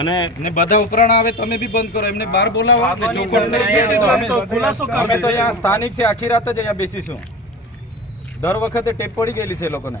અને ને બધા ઉપરાણ આવે તમે બી બંધ કરો એમને બહાર બોલાવો દો. અમે તો અહીંયા સ્થાનિક છે આખી રાત જ અહીંયા બેસીશું. દર વખતે ટેપ પડી ગયેલી છે લોકોને.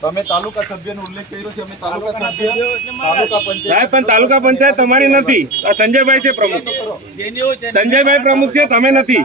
તમે તાલુકા સભ્યનો ઉલ્લેખ કર્યો છે અમે તાલુકા સભ્ય તાલુકા પંચાયત સાહેબ પણ તાલુકા પંચાયત તમારી નથી. સંજયભાઈ છે પ્રમુખ. સંજયભાઈ પ્રમુખ છે તમે નથી.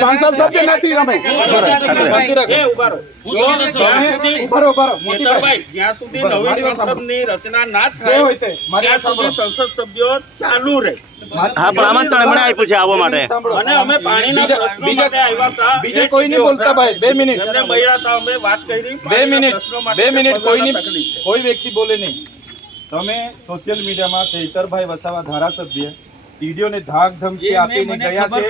સાંસદ સભ્ય. નથી તમે. ઉભારો, ઉભારો, મોટી વાત. જ્યાં સુધી નવી સંસદની રચના ના થાય હોય તે. મારી ત્યાં સુધી સંસદ સભ્યો ચાલુ રહે. હા પણ આમંત્રણ એમણે આપ્યું છે આવવા માટે. અને અમે પાણીના પ્રશ્નો માટે આવ્યા હતા. બીજે કોઈ નહીં બોલતા ભાઈ. બે મિનિટ. એમને હતા અમે વાત કરી. બે મિનિટ. બે મિનિટ. કોઈની કોઈ વ્યક્તિ બોલે નહીં. તમે સોશિયલ મીડિયામાં ચૈતરભાઈ વસાવા ધારાસભ્ય ઈડીઓને ધાક ધમકી આપીને ગયા છે.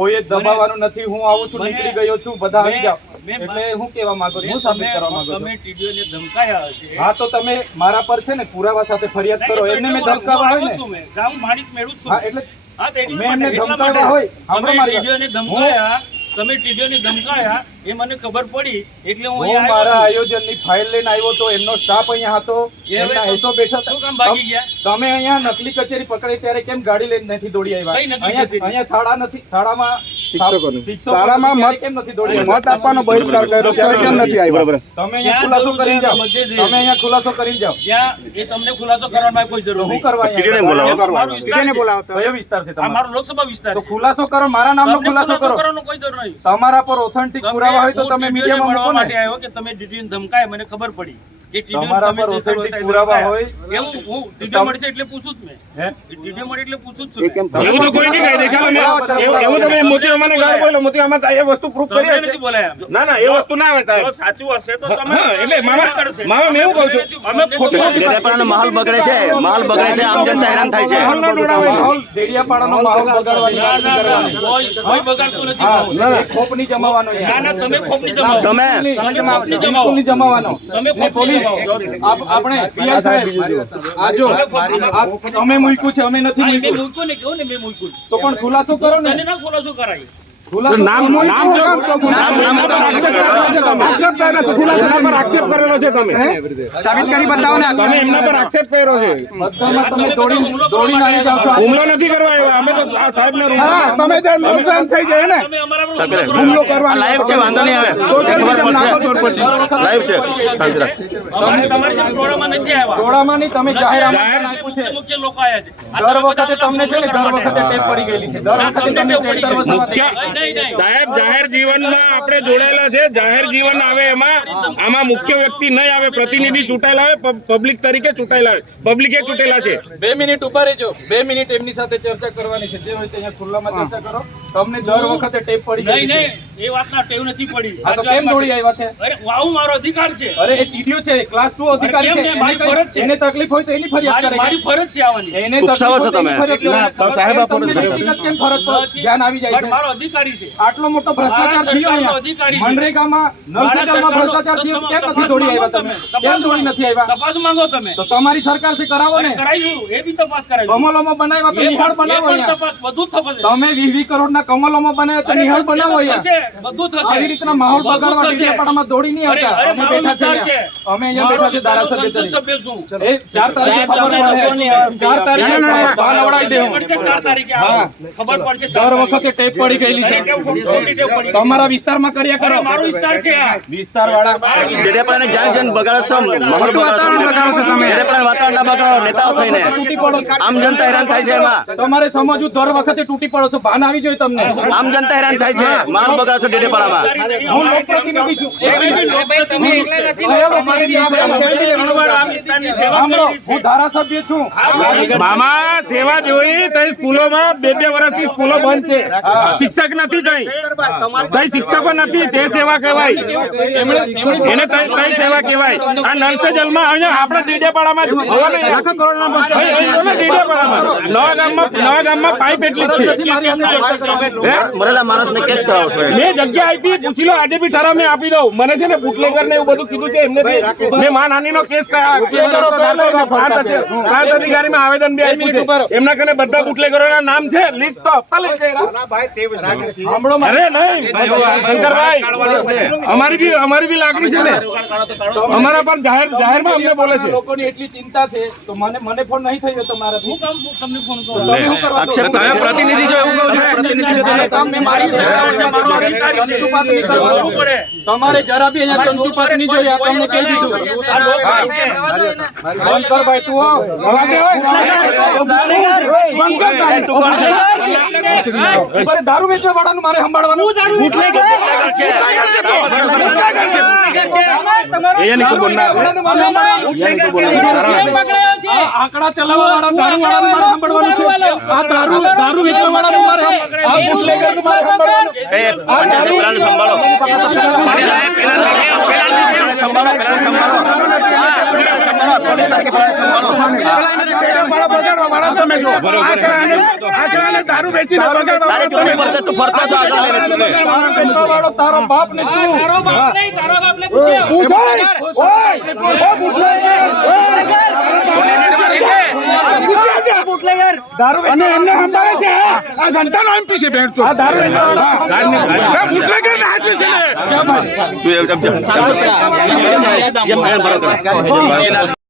કોઈએ દબાવવાનું નથી હું આવું છું નીકળી ગયો છું બધા આવી જાઓ. એટલે હું કહેવા માંગુ છું હું સાબિત કરવા માંગુ છું. તમે ટીડીઓને ધમકાયા છે હા તો તમે મારા પર છે ને પુરાવા સાથે ફરિયાદ કરો એમને મેં ધમકાવા આવું ને. ગામ માણિક મેળું છું. હા એટલે મેં એમને માટે. હોય. હમણાં મારી તમે ટીડીઓને ધમકાયા એ મને ખબર પડી એટલે હું અહીંયા મારા આયોજનની ફાઇલ લઈને આવ્યો તો એમનો સ્ટાફ અહીંયા હતો. એમના તો બેઠા શું કામ ભાગી ગયા? તમે અહીંયા નકલી કચેરી પકડી ત્યારે કેમ ગાડી લઈને નથી દોડી આવ્યા? અહીંયા અહીંયા શાળા નથી શાળામાં શિક્ષકોની. શાળામાં મત- કેમ નથી દોડી મત આપવાનો બહિષ્કાર કર્યો ત્યારે કેમ નથી આવ્યો? તમે અહીંયા ખુલાસો કરી જાઓ. તમે અહીંયા ખુલાસો કરીને જાઓ. ત્યાં એ તમને ખુલાસો કરવાની કોઈ જરૂર હું કરવા ટીડીઓને બોલાવો. વિસ્તાર છે. કયો વિસ્તાર છે તમારો? મારો લોકસભા વિસ્તાર તો ખુલાસો કરો મારા નામનો ખુલાસો કરો. કરવાનો કોઈ જરૂર નહીં. તમારા પર ઓથેન્ટિક પુરાવા હોય તો તમે મીડિયામાં મળવા મૂકો માટે આવ્યો કે તમે ટીડીઓને ધમકાય મને ખબર પડી. કે તમારા પર જે પુરાવા હોય. એવું હું ટીડીઓ મળશે એટલે પૂછું જ મેં. હે? ટીડીઓ મળે એટલે પૂછું જ છું એવું તો કોઈ નહીં કહી દે એવું- એવું તમે મોતી અમાને ગાળ બોલો મોતી આમાં એ વસ્તુ પ્રૂફ કરી નથી બોલાયા ના ના એ વસ્તુ ના આવે સાહેબ. સાચું હશે તો તમે એટલે મામા- મામા મેં એવું કહું છું. અમે ડેડિયાપાડાનો માહોલ બગડે છે માહોલ બગડે છે આમ જનતા હેરાન થાય છે. માહોલ માહોલ દેડિયાપાડાનો માહોલ બગાડવાની ના, વાત ના, ના, કરવાની. કોઈ કોઈ બગાડતું નથી. હા, ખોપની જમાવાનો ના ના તમે ખોપની જમાવો. તમે તમે ખોપની જમાવો. જમાવાનો. તમે ખોપની જમાવો આપ- આપણે પીઆઈ સાહેબ આ જો મૂક્યું છે અમે નથી મૂક્યું ને કેવું ને મેં મૂક્યું તો પણ ખુલાસો કરો ને. ના ખુલાસો કરાય. નામ આક્ષેપ કર્યો છે પર આક્ષેપ કરેલો છે તમે. સાબિત કરી બતાવો ને તમે એમના પર આક્ષેપ કર્યો છે. તમે દોડી દોડીને આવી જાઓ છો. હુમલો નથી કરવા આવ્યા. અમે તો આ સાહેબના રૂમ તમે જે નુકસાન થઈ જાય ને. હુમલો કરવા લાઈવ છે વાંધો નહીં આવે. સોશિયલ ખબર નાખો પડશે પછી. લાઈવ છે શાંતિ રાખ અમારે તમારી ટોળામાં નથી આવ્યા. ટોળામાં નહીં તમે જાહેર જાહેર છે મુખ્ય મુખ્ય લોકો આયા છે. દર વખતે તમને છે ને દર વખતે ટેપ પડી ગયેલી છે. દર વખતે તમને ચેતર વસાવા સાહેબ જાહેર જીવનમાં આપણે જોડાયેલા છે. જાહેર જીવન આવે એમાં આમાં મુખ્ય વ્યક્તિ નહીં આવે પ્રતિનિધિ ચૂંટાયેલા આવે પબ્લિક તરીકે ચૂંટાયેલા આવે પબ્લિકે ચૂંટેલા છે. બે મિનિટ ઊભા રહેજો. બે મિનિટ એમની સાથે ચર્ચા કરવાની છે. જે હોય તે અહીંયા ખુલ્લામાં ચર્ચા કરો. તમને દર વખતે ટેપ પડી જાય એ વાતના ટેવ નથી પડી. આ તો કેમ દોડી આવ્યા છે? અરે આવું મારો અધિકાર છે. અરે એ ટીડીઓ છે ક્લાસ 2 અધિકારી છે મારી ફરજ છે. એને તકલીફ હોય તો એની ફરિયાદ કરે મારી ફરજ છે આવવાની એને ઉપસાવો છો તકલીફ હોય તો તમે. એની સાહેબ આ ફરજ કેમ ફરજ પર ધ્યાન આવી જાય છે. મારો અધિકારી છે. આટલો મોટો ભ્રષ્ટાચાર થયો અહીંયા. અધિકારી મનરેગામાં ભ્રષ્ટાચાર થયો. કેમ નથી દોડી માંગો આવ્યા તમે. કેમ દોડી નથી આવ્યા? તપાસ માંગો તમે. તો તમારી સરકારથી કરાવો ને. અને કરાવીશું એ બી તપાસ કરાવીશું કમલોમાં બનાવ્યા તો નિહાળ બનાવો અહીંયા. તપાસ બધું જ તમે વીસ વીસ કરોડના કમલોમાં બનાવ્યા તો નિહાળ બનાવો અહીંયા. બધું થશે. આવી રીતના માહોલ બગાડવા ડેડિયાપાડામાં દોડી નહીં આવતા. અમે બેઠા છે છે. અમે અહીંયા બેઠા છે ધારાસભ્ય સંસદ છું. એ ચાર તારીખે ખબર પડે. ચાર તારીખે ભાન અવડાવી દે હું. તારીખે ખબર પડશે દર વખતે ટેપ પડી ગયેલી છે. તમારા વિસ્તારમાં કર્યા કરો. મારો વિસ્તાર છે વિસ્તાર વાળા ડેડિયાપાડાને જાણ જાણ બગાડો છો માહોલ વાતાવરણ બગાડો છો તમે. ડેડિયાપાડાનું વાતાવરણ ના બગાડો નેતાઓ થઈને. આમ જનતા હેરાન થાય છે એમાં. તમારે સમજવું દર વખતે તૂટી પડો છો. ભાન આવી જોઈએ તમને. આમ જનતા હેરાન થાય છે. માલ બગાડો આવ્યા છો ડેડે પાડામાં? મામા સેવા જોઈ તઈ સ્કૂલોમાં બે બે વર્ષથી સ્કૂલો બંધ છે. શિક્ષક નથી તઈ. તઈ શિક્ષકો નથી તે સેવા કહેવાય. એને તઈ સેવા કહેવાય. આ નલસે જલમાં અહીંયા આપણા ડેડિયાપાડામાં નવા ગામમાં નવા ગામમાં પાઇપ એટલી છે. મરેલા માણસને કેસ કરાવો મેં જગ્યા આપી પૂછી લો આજે બી ઠરાવ મેં આપી દઉં. મને છે ને બુટલેગર ને એવું બધું કીધું છે એમને મેં માનહાનિ નો કેસ પ્રાંત અધિ- પ્રાંત આવેદન બી આપ્યું છે. એમના કને બધા બુટલેગરો ના નામ છે. લિસ્ટ તો આપતા લઈ અરે નહીં. શંકરભાઈ અમારી બી અમારી બી લાગણી છે ને. અમારા પણ જાહેર જાહેરમાં અમને બોલે છે. લોકોની એટલી ચિંતા છે તો મને મને ફોન નહીં થયો તમારા હું કામ તમને ફોન કરું. તમે? પ્રતિનિધિ જો એવું કહો છો. અને તમે મારી તમારે જરા બી અહીંયા ચંચુપાત નહીં જોઈએ આ તમને કહી દીધું. ભાઈ તું દારૂ વેચવા વાળાનું મારે સંભાળવાનું? તમારે આકડા ચલાવવા વાળા દારૂ વાળા છે. આ દારૂ દારૂ વેચવા વાળા મારે આ બુટલેગરનું મારે સંભાળો તારો બાપ ને તારો બાપ ને પૂછો. દારૂ અને એમને સંભાળે છે આ ઘંટાનો એમપી છે બેન આ દારૂ બુટલેગર ના છે છે તું એમ એમ